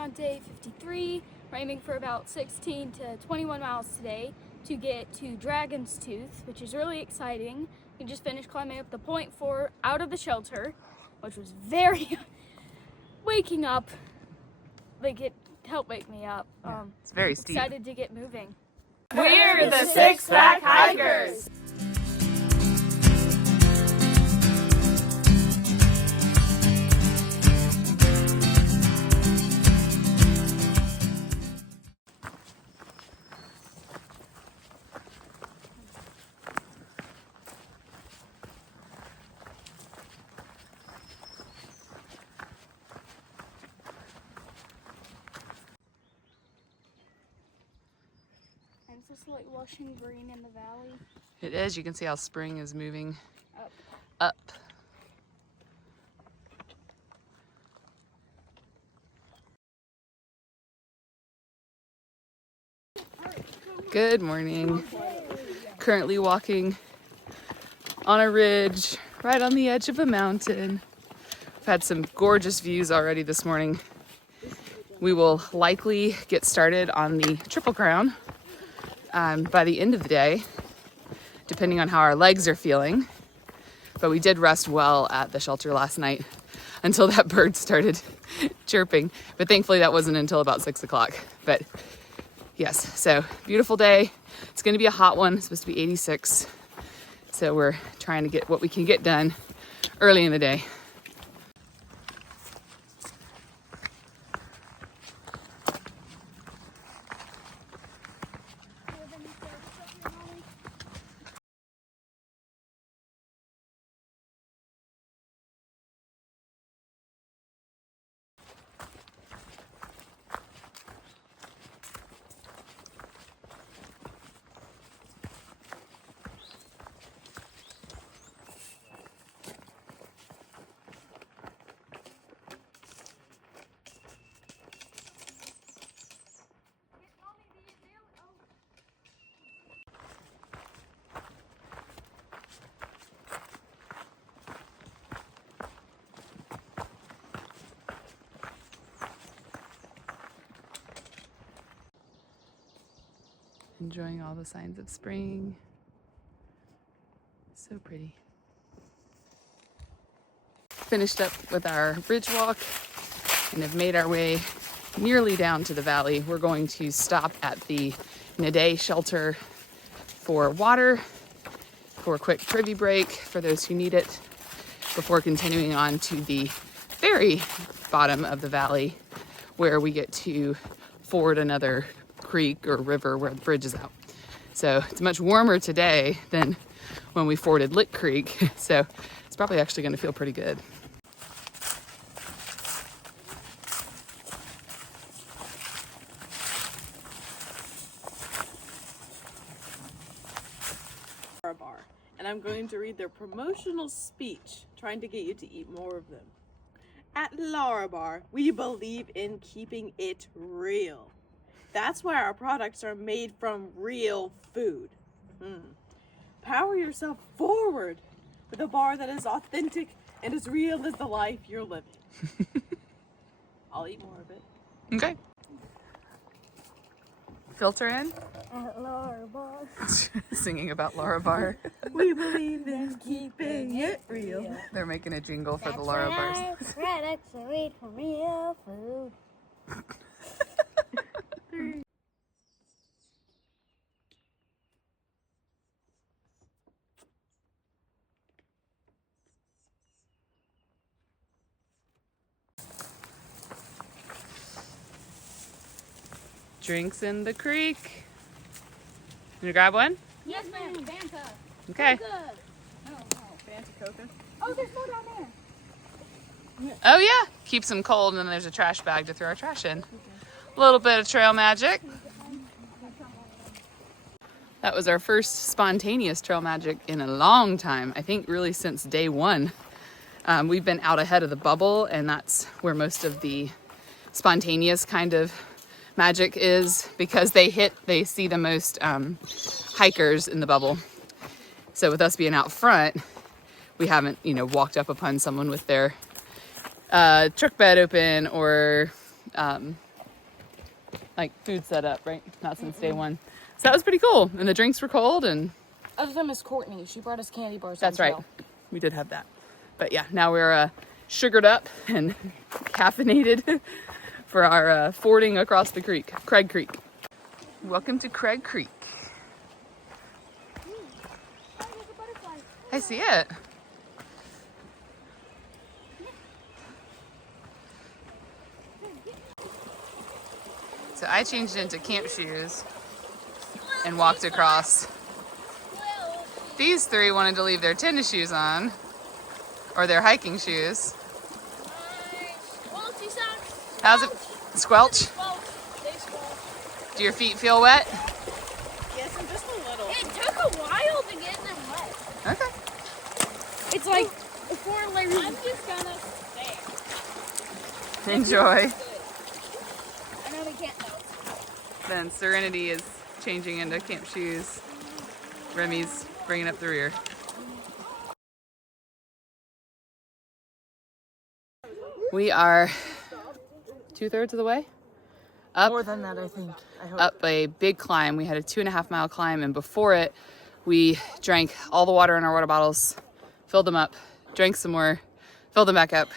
on day 53. We're aiming for about 16 to 21 miles today to get to Dragon's Tooth, which is really exciting. We just finished climbing up the point 4 out of the shelter, which was very waking up. Like, it helped wake me up. It's very steep. Excited to get moving. We're the Six-Pack Hikers! Is this like lushing green in the valley? It is. You can see how spring is moving Up. up. Good morning. Currently walking on a ridge right on the edge of a mountain. We've had some gorgeous views already this morning. We will likely get started on the Triple Crown by the end of the day, depending on how our legs are feeling. But we did rest well at the shelter last night until that bird started chirping. But thankfully that wasn't until about 6 o'clock. But yes, so beautiful day. It's gonna be a hot one. It's supposed to be 86. So we're trying to get what we can get done early in the day. Enjoying all the signs of spring. So pretty. Finished up with our bridge walk and have made our way nearly down to the valley. We're going to stop at the Naday shelter for water, for a quick privy break for those who need it, before continuing on to the very bottom of the valley where we get to ford another creek or river where the bridge is out. So it's much warmer today than when we forded Lick Creek. So it's probably actually going to feel pretty good. Bar, and I'm going to read their promotional speech, trying to get you to eat more of them. At Larabar, we believe in keeping it real. That's why our products are made from real food. Power yourself forward with a bar that is authentic and as real as the life you're living. I'll eat more of it. Okay. Filter in. At Larabar. Singing about Larabar. We believe in keeping it real. They're making a jingle for the Larabars. Products are made from real food. Drinks in the creek. You gonna grab one? Yes, ma'am. Fanta. Okay. Good. Fancy Coca. Oh, there's more down there. Oh yeah. Keeps them cold, and then there's a trash bag to throw our trash in. A little bit of trail magic. That was our first spontaneous trail magic in a long time. I think really since day one. We've been out ahead of the bubble, and that's where most of the spontaneous kind of magic is, because they see the most hikers in the bubble. So with us being out front, we haven't, walked up upon someone with their truck bed open or like food set up, right? Not since day one. So that was pretty cool. And the drinks were cold and Other than Miss Courtney, she brought us candy bars. that's on right. trail. We did have that. But yeah, now we're sugared up and caffeinated for our fording across the creek, Craig Creek. Welcome to Craig Creek. I see it. So I changed into camp shoes and walked across. These three wanted to leave their tennis shoes on, or their hiking shoes. How's it? Squelch? Do your feet feel wet? Yes, I'm just a little. It took a while to get them wet. Okay. It's like 4 layers. I'm just gonna stay. Enjoy. I know we can't though. Then Serenity is changing into camp shoes. Remy's bringing up the rear. We are 2/3 of the way up. More than that, I think. I hope. Up a big climb. We had a 2.5 mile climb, and before it, we drank all the water in our water bottles, filled them up, drank some more, filled them back up,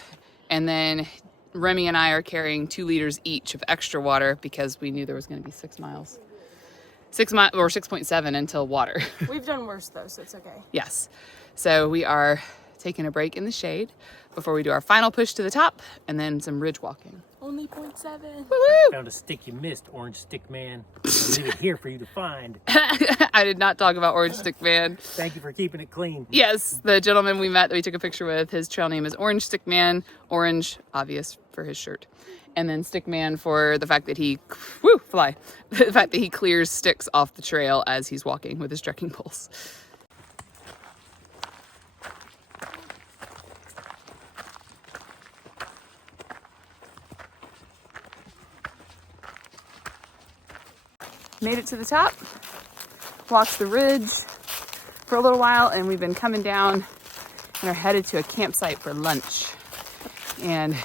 and then Remy and I are carrying 2 liters each of extra water because we knew there was going to be 6 miles. 6.7 until water. We've done worse though, so it's okay. Yes. So we are taking a break in the shade before we do our final push to the top and then some ridge walking. Only 0.7. Woo! Found a stick you missed, Orange Stick Man. I'll leave it here for you to find. I did not talk about Orange Stick Man. Thank you for keeping it clean. Yes, the gentleman we met that we took a picture with, his trail name is Orange Stick Man. Orange, obvious for his shirt. And then Stick Man for the fact that he, the fact that he clears sticks off the trail as he's walking with his trekking poles. Made it to the top, walked the ridge for a little while, and we've been coming down and are headed to a campsite for lunch. And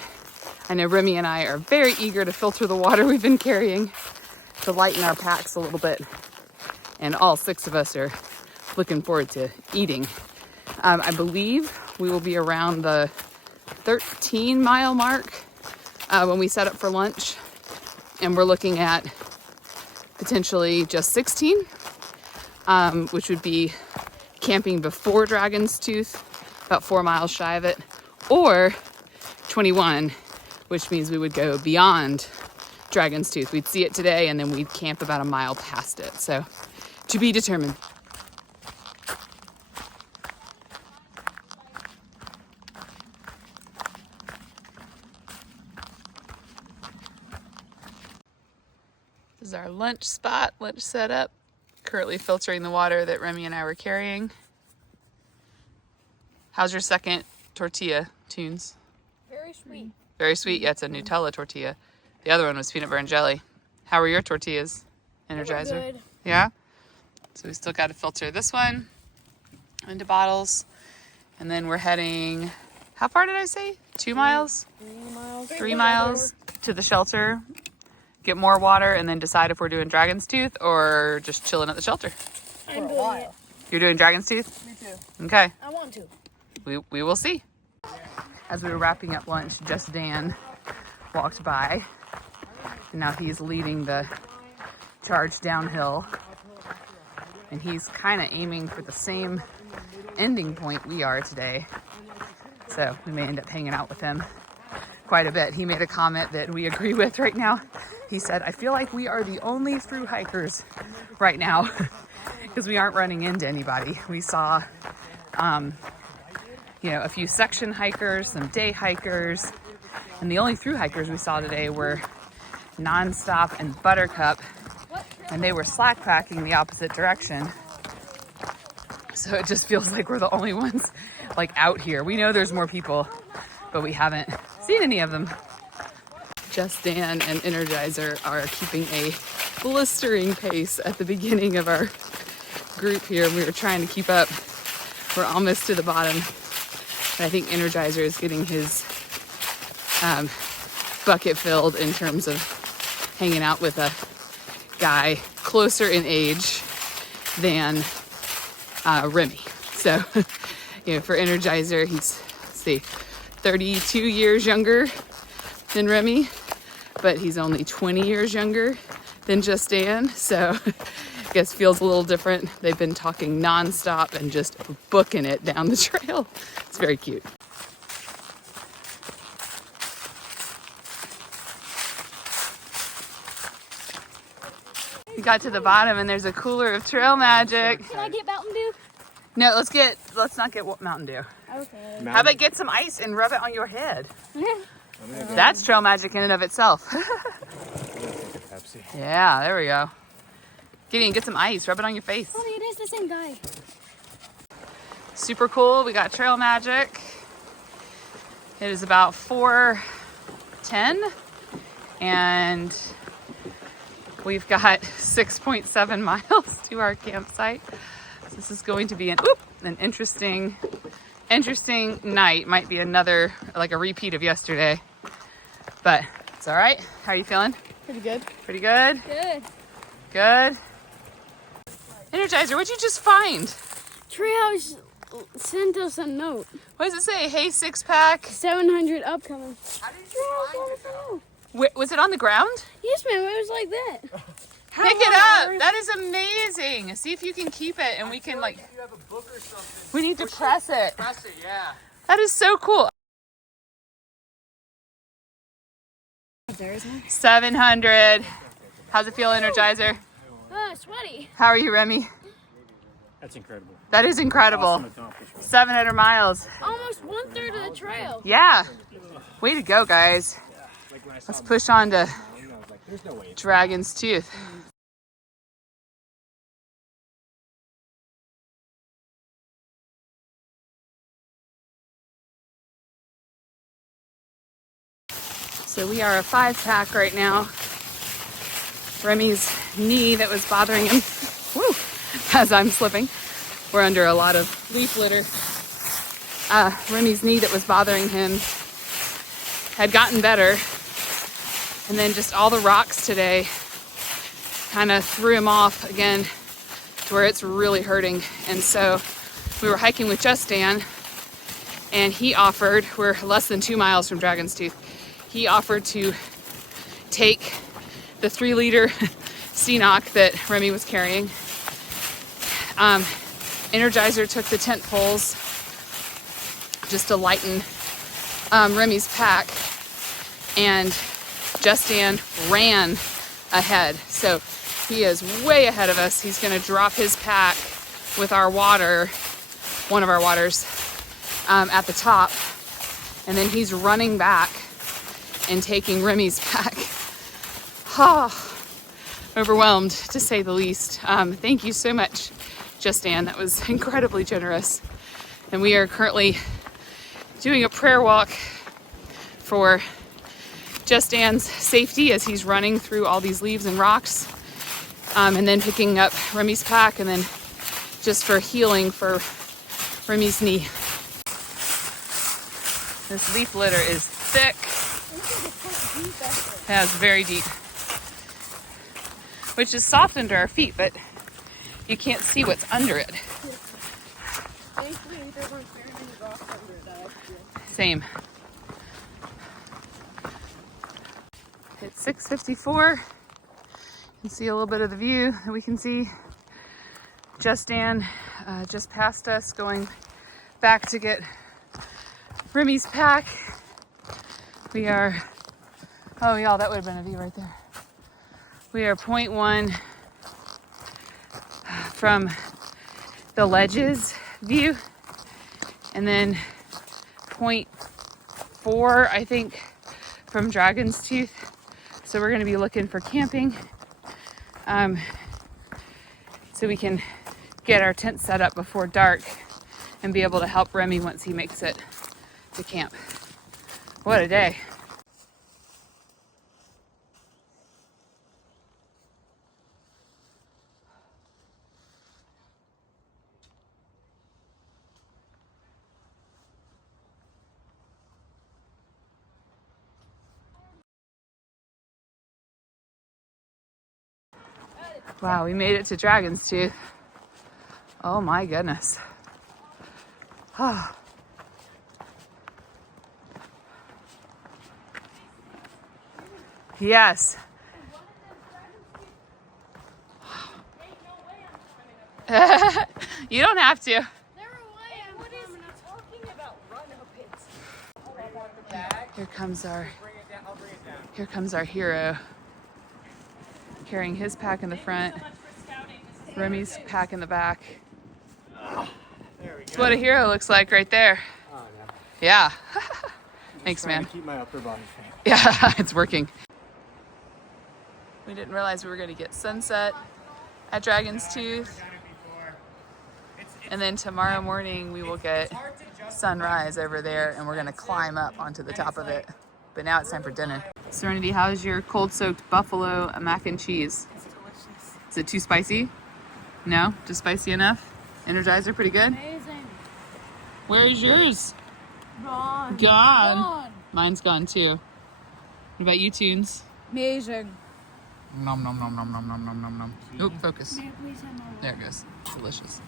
I know Remy and I are very eager to filter the water we've been carrying to lighten our packs a little bit. And all 6 of us are looking forward to eating. I believe we will be around the 13-mile mark when we set up for lunch. And we're looking at potentially just 16, which would be camping before Dragon's Tooth, about 4 miles shy of it, or 21, which means we would go beyond Dragon's Tooth. We'd see it today and then we'd camp about a mile past it. So to be determined. This is our lunch spot, lunch setup. Currently filtering the water that Remy and I were carrying. How's your second tortilla, Tunes? Very sweet. Very sweet. Yeah, it's a Nutella tortilla. The other one was peanut butter and jelly. How were your tortillas, Energizer? Good. Yeah? So we still got to filter this one into bottles. And then we're heading, how far did I say? 2 miles? 3 miles. 3 miles to the shelter. Get more water and then decide if we're doing Dragon's Tooth or just chilling at the shelter. I'm doing it. You're doing Dragon's Tooth? Me too. Okay. I want to. We will see. As we were wrapping up lunch, Just Dan walked by. And now he's leading the charge downhill. And he's kind of aiming for the same ending point we are today. So we may end up hanging out with him quite a bit. He made a comment that we agree with right now. He said, I feel like we are the only through hikers right now because we aren't running into anybody. We saw, a few section hikers, some day hikers, and the only through hikers we saw today were Nonstop and Buttercup, and they were slack packing the opposite direction. So it just feels like we're the only ones like out here. We know there's more people, but we haven't seen any of them. Just Dan and Energizer are keeping a blistering pace at the beginning of our group here. We were trying to keep up. We're almost to the bottom. And I think Energizer is getting his bucket filled in terms of hanging out with a guy closer in age than Remy. So, you know, for Energizer, he's, let's see, 32 years younger than Remy, but he's only 20 years younger than Just Dan. So, I guess feels a little different. They've been talking nonstop and just booking it down the trail. It's very cute. We got to the bottom and there's a cooler of Trail Magic. Can I get Mountain Dew? No, let's not get Mountain Dew. Okay. How about get some ice and rub it on your head? That's Trail Magic in and of itself. Yeah, there we go. Gideon, get some ice, rub it on your face. Oh, it is the same guy. Super cool, we got Trail Magic. It is about 4:10 and we've got 6.7 miles to our campsite. So this is going to be an interesting night. Might be another, like a repeat of yesterday, but it's all right. How are you feeling? Pretty good. Pretty good? Good. Good. Energizer, what'd you just find? Treehouse sent us a note. What does it say? Hey, 6-pack. 700 upcoming. How did you find it? Was it on the ground? Yes, ma'am. It was like that. Pick it up. That is amazing. See if you can keep it and we can like. You have a book or something. We need to press it. Press it, yeah. That is so cool. 700. How's it feel, Energizer? Sweaty. How are you, Remy? That's incredible. That is incredible. Awesome accomplishment. 700 miles. Almost 1/3 of the trail. Yeah. Way to go, guys. Like when I saw Let's push on to I was like, there's no way. Dragon's Tooth. So we are a 5-pack right now. Remy's knee that was bothering him, woo, as I'm slipping. We're under a lot of leaf litter. Remy's knee that was bothering him had gotten better. And then just all the rocks today kind of threw him off again to where it's really hurting. And so we were hiking with Just Dan and he offered, we're less than 2 miles from Dragon's Tooth, he offered to take the 3-liter Ceenoc that Remy was carrying. Energizer took the tent poles just to lighten Remy's pack, and Just Dan ran ahead. So he is way ahead of us. He's gonna drop his pack with our water, one of our waters, at the top, and then he's running back and taking Remy's pack. Overwhelmed, to say the least. Thank you so much, Just Dan. That was incredibly generous. And we are currently doing a prayer walk for Just Dan's safety as he's running through all these leaves and rocks, and then picking up Remy's pack, and then just for healing for Remy's knee. This leaf litter is thick. Yeah, it's very deep. Which is soft under our feet, but you can't see what's under it. Same. It's 6:54. You can see a little bit of the view that we can see. Just Dan just passed us going back to get Remy's pack. We are, oh y'all, that would have been a view right there. We are 0.1 from the ledges view, and then 0.4, I think, from Dragon's Tooth. So we're going to be looking for camping, so we can get our tent set up before dark and be able to help Remy once he makes it to camp. What a day. Wow, we made it to Dragon's Tooth. Oh my goodness. Yes. You don't have to. Here comes our hero. Carrying his pack in the front. Remy's pack in the back. That's what a hero looks like right there. Yeah. Thanks, man. Keep my upper body fit. Yeah, it's working. We didn't realize we were going to get sunset at Dragon's Tooth. And then tomorrow morning we will get sunrise over there and we're going to climb up onto the top of it. But now it's time for dinner. Serenity, how's your cold-soaked buffalo mac and cheese? It's delicious. Is it too spicy? No? Just spicy enough? Energizer, pretty good? Amazing. Where is yours? Gone. Gone. Mine's gone too. What about you, Tunes? Amazing. Nom nom nom nom nom nom nom nom nom. Oop, focus. There it goes. Delicious.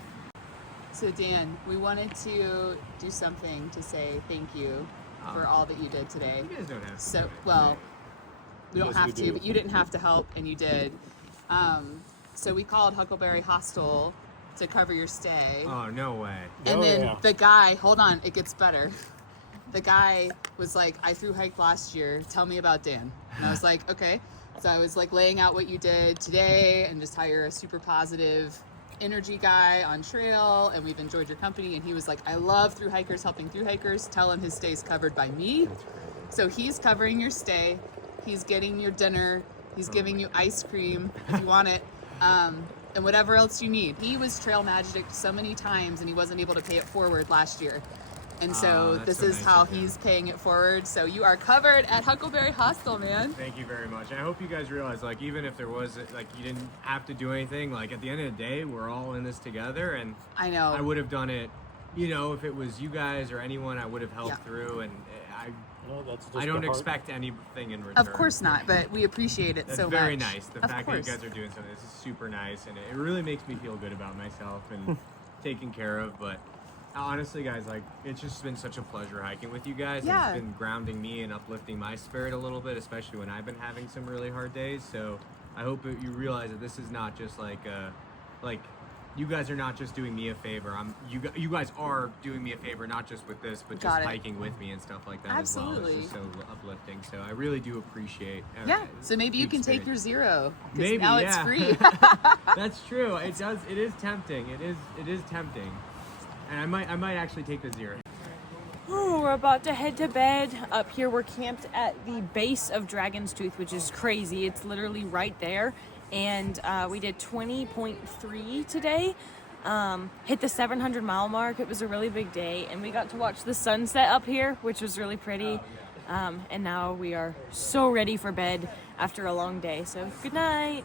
So Dan, we wanted to do something to say thank you for all that you did today. You guys don't have to. So, well, we don't Yes, have we to, do. but you didn't have to help, and you did. So we called Huckleberry Hostel to cover your stay. Oh, no way. And Oh, then yeah. the guy, hold on, it gets better. The guy was like, I Thru Hike last year. Tell me about Dan. And I was like, okay. So I was like laying out what you did today and just how you're a super positive energy guy on trail and we've enjoyed your company. And he was like, I love Thru Hikers helping Thru Hikers. Tell him his stay's covered by me. So he's covering your stay. He's getting your dinner. He's giving you ice cream if you want it. And whatever else you need. He was trail magicked so many times and he wasn't able to pay it forward last year. And so that's this so is nice how of him. he's paying it forward. So you are covered at Huckleberry Hostel, man. Thank you very much. I hope you guys realize, like, even if there was, like, you didn't have to do anything, like, at the end of the day, we're all in this together, and I know. I would have done it, you know, if it was you guys or anyone, I would have helped Yeah. through, and Well, that's just I don't the heart. expect anything in return. Of course not, but we appreciate it That's so very much. nice. The Of fact course. that you guys are doing something, this is super nice, and it really makes me feel good about myself and taken care of, but honestly, guys, like, it's just been such a pleasure hiking with you guys. Yeah. And it's been grounding me and uplifting my spirit a little bit, especially when I've been having some really hard days. So I hope that you realize that this is not just like you guys are not just doing me a favor. You guys are doing me a favor, not just with this, but Got just it. hiking with me and stuff like that Absolutely. as well. It's just so uplifting. So I really do appreciate. Yeah, so maybe you the can take your experience. zero. 'Cause Maybe, now it's yeah. free. That's true. It does. It is tempting. It is tempting. And I might actually take the zero. Oh, we're about to head to bed. Up here, we're camped at the base of Dragon's Tooth, which is crazy. It's literally right there. And we did 20.3 today. Hit the 700 mile mark. It was a really big day. And we got to watch the sunset up here, which was really pretty. And now we are so ready for bed after a long day. So good night.